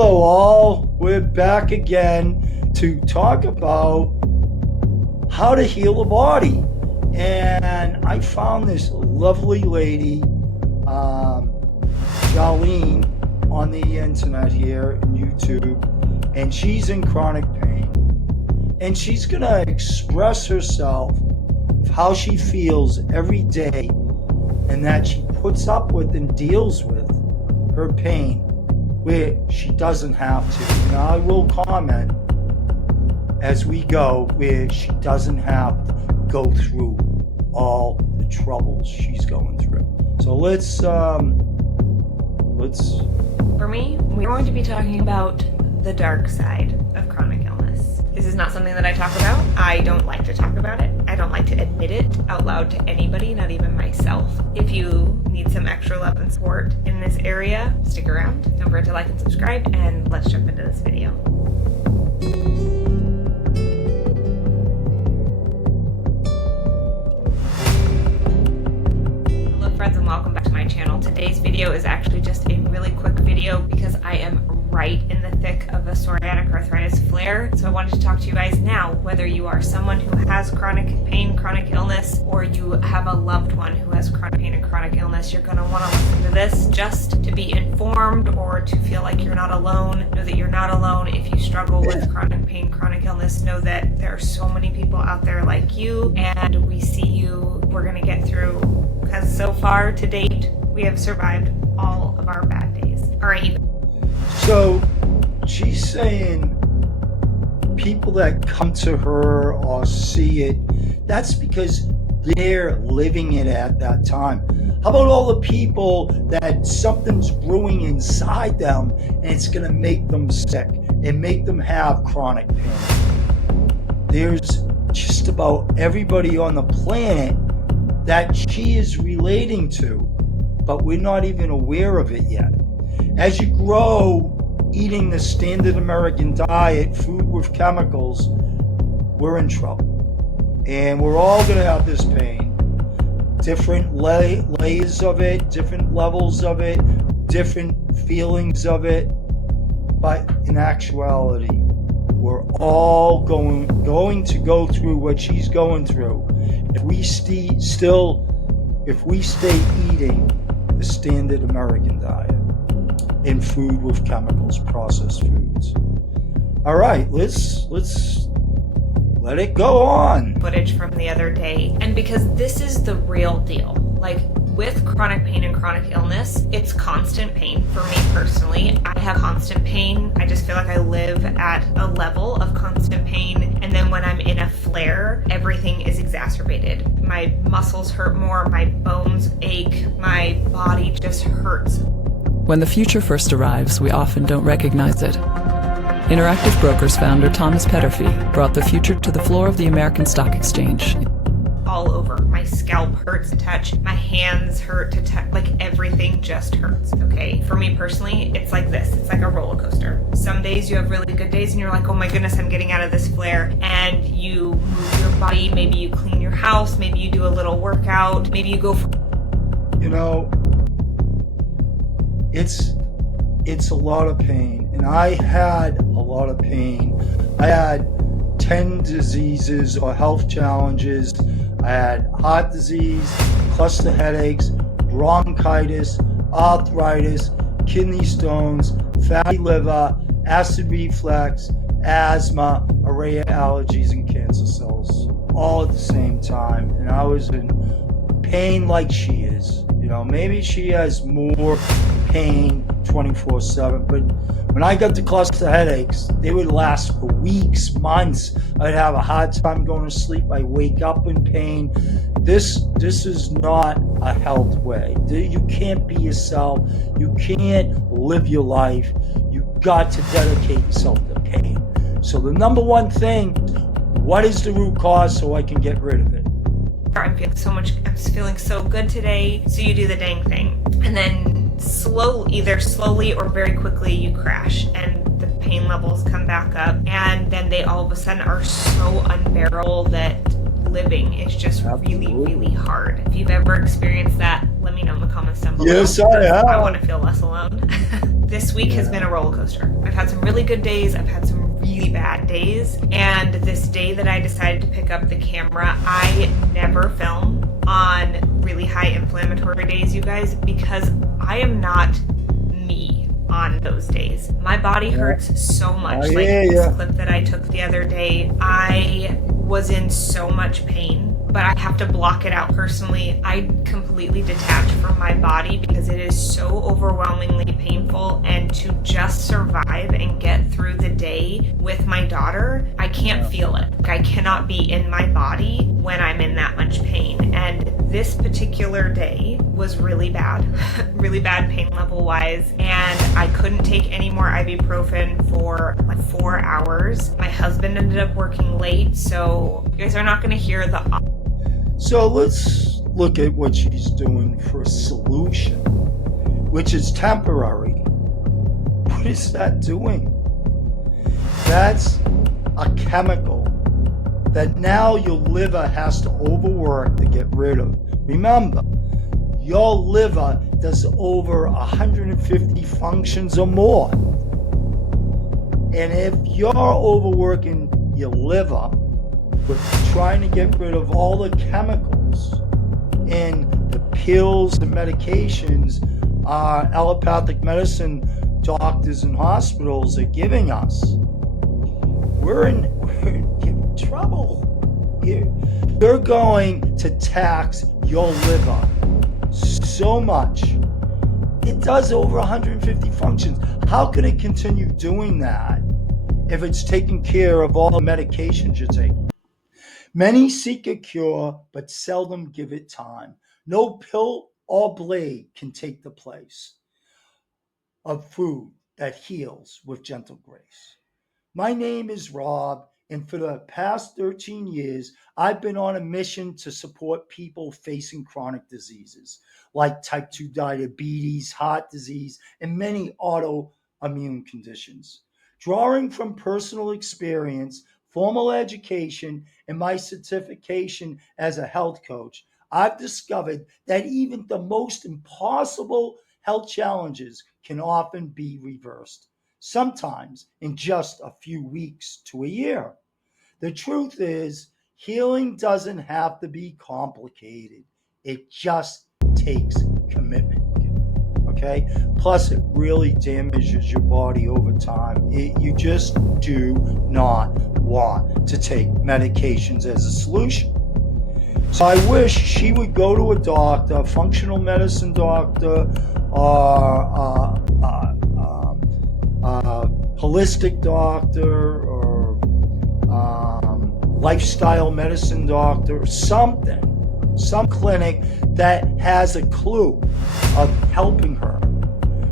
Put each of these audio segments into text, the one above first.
Hello all, we're back again to talk about how to heal the body. And I found this lovely lady, Jolene, on the internet here in YouTube, and she's in chronic pain. And she's gonna express herself of how she feels every day and that she puts up with and deals with her pain where she doesn't have to. Now I will comment as we go where she doesn't have to go through all the troubles she's going through. So let's For me, we're going to be talking about the dark side of chronic illness. This is not something that I talk about. I don't like to talk about it. I don't like to admit it out loud to anybody, not even myself. If you need some extra love and support in this area, stick around. Don't forget to like and subscribe, and let's jump into this video. Hello friends, and welcome back to my channel. Today's video is actually just a really quick video because I am right in the thick of a psoriatic arthritis flare. So I wanted to talk to you guys now, whether you are someone who has chronic pain, chronic illness, or you have a loved one who has chronic pain and chronic illness, you're gonna wanna listen to this just to be informed or to feel like you're not alone. Know that you're not alone. If you struggle with chronic pain, chronic illness, know that there are so many people out there like you, and we see you. We're gonna get through, because so far to date, we have survived all of our bad days. All right, So she's saying people that come to her or see it, that's because they're living it at that time. How about all the people that something's brewing inside them and it's going to make them sick and make them have chronic pain? There's just about everybody on the planet that she is relating to, but we're not even aware of it yet. As you grow eating the standard American diet, food with chemicals, we're in trouble. And we're all going to have this pain. Different layers of it, different levels of it, different feelings of it. But in actuality, we're all going to go through what she's going through. If we stay eating the standard American diet and food with chemicals, processed foods. All right, let's let it go on. footage from the other day, and because this is the real deal. Like with chronic pain and chronic illness, it's constant pain for me personally. I have constant pain. I just feel like I live at a level of constant pain, and then when I'm in a flare, everything is exacerbated. My muscles hurt more, my bones ache, my body just hurts. When the future first arrives, we often don't recognize it. Interactive Brokers founder Thomas Petterfy brought the future to the floor of the American Stock Exchange. All over. My scalp hurts to touch, my hands hurt to touch, like everything just hurts, okay? For me personally, it's like this. It's like a roller coaster. Some days you have really good days and you're like, oh my goodness, I'm getting out of this flare, and you move your body, maybe you clean your house, maybe you do a little workout, maybe you go for... You know, it's a lot of pain, and I had a lot of pain. I had 10 diseases or health challenges. I had heart disease, cluster headaches, bronchitis, arthritis, kidney stones, fatty liver, acid reflux, asthma, array of allergies, and cancer cells, all at the same time. And I was in pain like she is. You know, maybe she has more pain 24/7, but when I got the cluster headaches, they would last for weeks, months. I'd have a hard time going to sleep. I wake up in pain. This is not a health way. You can't be yourself. You can't live your life. You got to dedicate yourself to pain. So the number one thing, what is the root cause so I can get rid of it? I'm feeling so good today, so you do the dang thing. And then either slowly or very quickly you crash and the pain levels come back up, and then they all of a sudden are so unbearable that living is just really, Absolutely. really hard. If you've ever experienced that, let me know in the comments down below. Yes, I have. I want to feel less alone. This week has been a roller coaster. I've had some really good days. I've had some really bad days. And this day that I decided to pick up the camera, I never film on really high inflammatory days, you guys, because I am not me on those days. My body hurts so much. Like this clip that I took the other day, I was in so much pain, but I have to block it out. Personally, I completely detach from my body because it is so overwhelmingly painful, and to just survive and get through the day with my daughter, I can't feel it. I cannot be in my body when I'm in that much pain. And this particular day was really bad, really bad pain level wise, and I couldn't take any more ibuprofen for like 4 hours. My husband ended up working late, so you guys are not going to hear the... So let's look at what she's doing for a solution, which is temporary. What is that doing? That's a chemical that now your liver has to overwork to get rid of. Remember, your liver does over 150 functions or more. And if you're overworking your liver with trying to get rid of all the chemicals in the pills and medications allopathic medicine doctors and hospitals are giving us, we're in trouble. You're going to tax your liver so much. It does over 150 functions. How can it continue doing that if it's taking care of all the medications you're taking? Many seek a cure, but seldom give it time. No pill or blade can take the place of food that heals with gentle grace. My name is Rob, and for the past 13 years, I've been on a mission to support people facing chronic diseases like type 2 diabetes, heart disease, and many autoimmune conditions. Drawing from personal experience, formal education, and my certification as a health coach, I've discovered that even the most impossible health challenges can often be reversed, sometimes in just a few weeks to a year. The truth is, healing doesn't have to be complicated. It just takes commitment. Okay? Plus, it really damages your body over time. You just do not want to take medications as a solution. So I wish she would go to a doctor, a functional medicine doctor, or a holistic doctor, or lifestyle medicine doctor, some clinic that has a clue of helping her.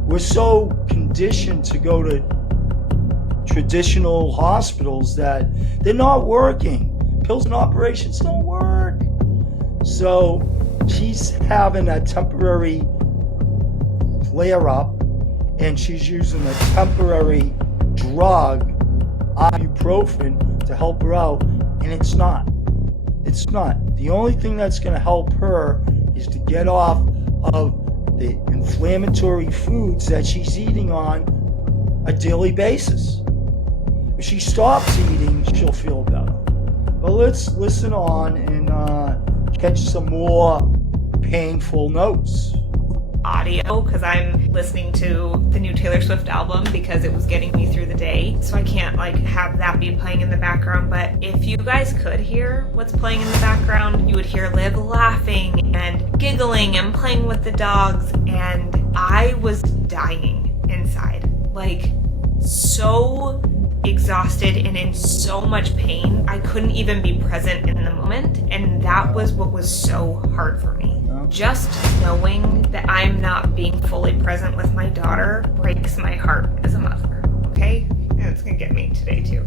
We're so conditioned to go to traditional hospitals that they're not working. Pills and operations don't work. So she's having a temporary flare up, and she's using a temporary drug, ibuprofen, to help her out, and it's not. The only thing that's going to help her is to get off of the inflammatory foods that she's eating on a daily basis. If she stops eating, she'll feel better. But let's listen on and catch some more painful notes. Audio, because I'm listening to the new Taylor Swift album because it was getting me through the day, so I can't like have that be playing in the background. But if you guys could hear what's playing in the background, you would hear Liv laughing and giggling and playing with the dogs, and I was dying inside, like so exhausted and in so much pain. I couldn't even be present in the moment, and that was what was so hard for me. Just knowing that I'm not being fully present with my daughter breaks my heart as a mother, okay? And it's gonna get me today too.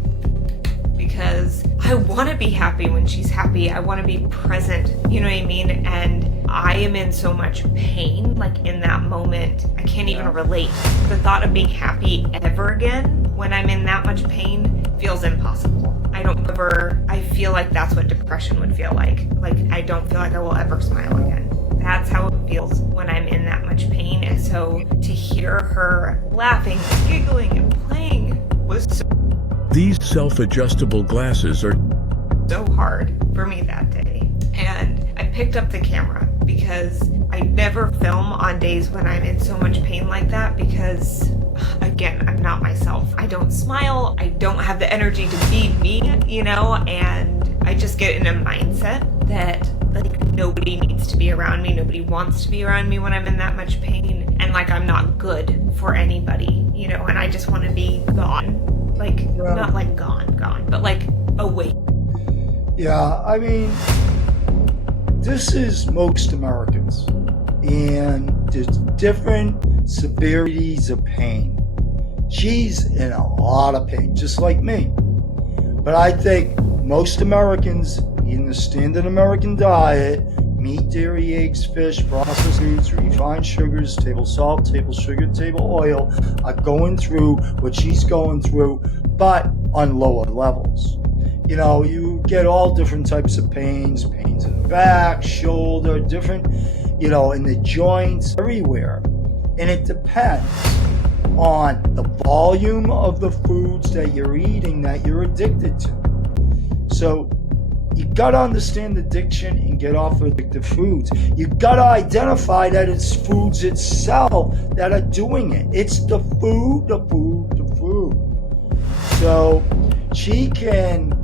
Because I wanna be happy when she's happy. I wanna be present, you know what I mean? And I am in so much pain, like in that moment, I can't even relate. The thought of being happy ever again when I'm in that much pain feels impossible. I feel like that's what depression would feel like. Like, I don't feel like I will ever smile again. That's how it feels when I'm in that much pain. And so to hear her laughing, giggling, and playing was These self-adjustable glasses are so hard for me that day. And I picked up the camera because I never film on days when I'm in so much pain like that, because again, I'm not myself. I don't smile. I don't have the energy to be me, and I just get in a mindset that like nobody needs to be around me. Nobody wants to be around me when I'm in that much pain, and like I'm not good for anybody, and I just want to be gone. Like, not like gone, but like away. Yeah, I mean, this is most Americans, and there's different severities of pain. She's in a lot of pain, just like me. But I think most Americans eating the standard American diet, meat, dairy, eggs, fish, processed foods, refined sugars, table salt, table sugar, table oil, are going through what she's going through, but on lower levels. You get all different types of pains in the back, shoulder, different, in the joints, everywhere. And it depends on the volume of the foods that you're eating that you're addicted to. So you gotta understand addiction and get off of addictive foods. You gotta identify that it's foods itself that are doing it. It's the food. So she can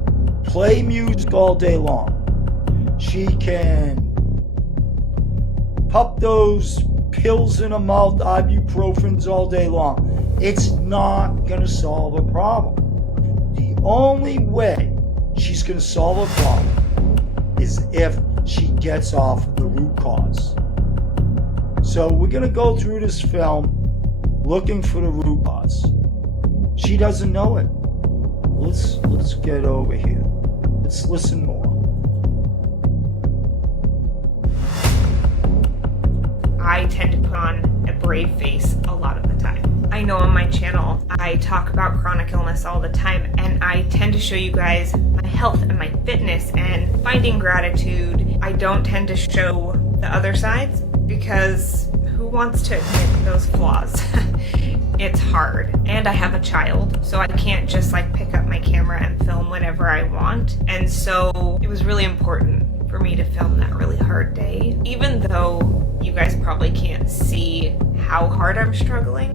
play music all day long. She can pop those pills in her mouth, ibuprofens all day long. It's not gonna solve a problem. The only way she's gonna solve a problem is if she gets off the root cause. So we're gonna go through this film looking for the root cause. She doesn't know it. Let's get over here. Let's listen more. I tend to put on a brave face a lot of the time. I know on my channel I talk about chronic illness all the time, and I tend to show you guys my health and my fitness and finding gratitude. I don't tend to show the other sides because who wants to admit those flaws? It's hard. And I have a child, so I can't just like pick up my camera and film whenever I want. And so it was really important for me to film that really hard day. Even though you guys probably can't see how hard I'm struggling,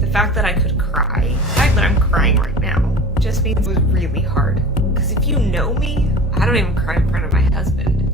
the fact that I could cry, the fact that I'm crying right now, just means it was really hard. Because if you know me, I don't even cry in front of my husband.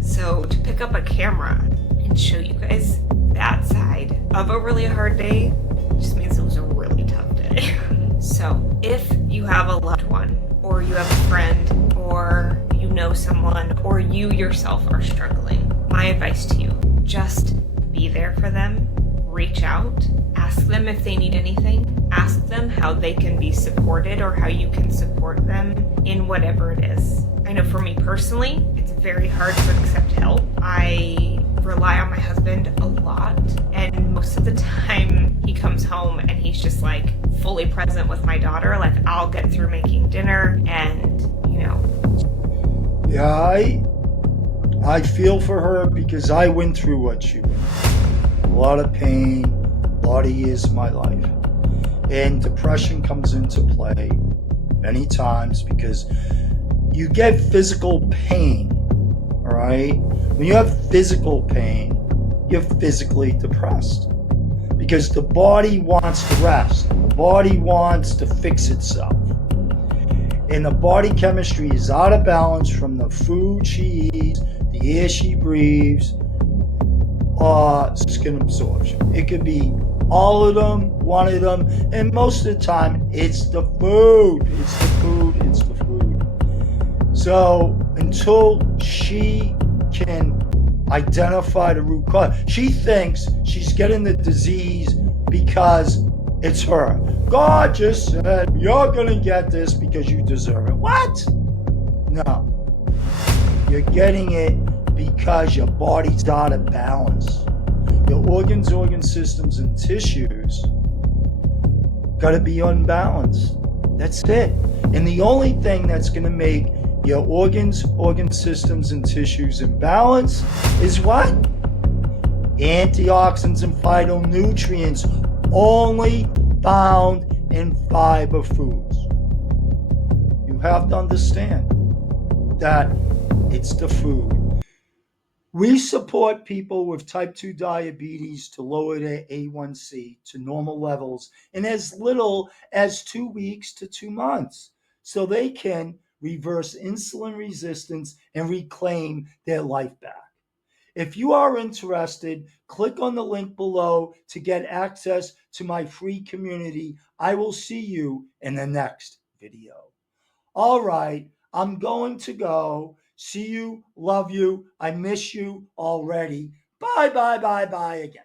So to pick up a camera and show you guys that side of a really hard day just means it was a really tough day. So if you have a loved one, or you have a friend, or you know someone, or you yourself are struggling, my advice to you, just be there for them, reach out, ask them if they need anything, ask them how they can be supported or how you can support them in whatever it is. I know for me personally, it's very hard to accept help. I rely on my husband a lot, and most of the time he comes home and he's just like fully present with my daughter. Like, I'll get through making dinner and Yeah, I feel for her because I went through what she went through. A lot of pain, a lot of years of my life. And depression comes into play many times because you get physical pain, all right? When you have physical pain, you're physically depressed because the body wants to rest. The body wants to fix itself. And the body chemistry is out of balance from the food she eats, the air she breathes, skin absorption. It could be all of them, one of them, and most of the time it's the food. It's the food, it's the food. So until she can identify the root cause, she thinks she's getting the disease because it's her. God just said, you're gonna get this because you deserve it. What? No. You're getting it because your body's out of balance. Your organs, organ systems, and tissues gotta be unbalanced. That's it. And the only thing that's going to make your organs, organ systems, and tissues in balance is what? Antioxidants and phytonutrients only found in fiber foods. You have to understand that it's the food. We support people with type 2 diabetes to lower their A1C to normal levels in as little as 2 weeks to 2 months so they can reverse insulin resistance and reclaim their life back. If you are interested, click on the link below to get access to my free community. I will see you in the next video. All right, I'm going to go. See you, love you, I miss you already. Bye, bye, bye, bye again.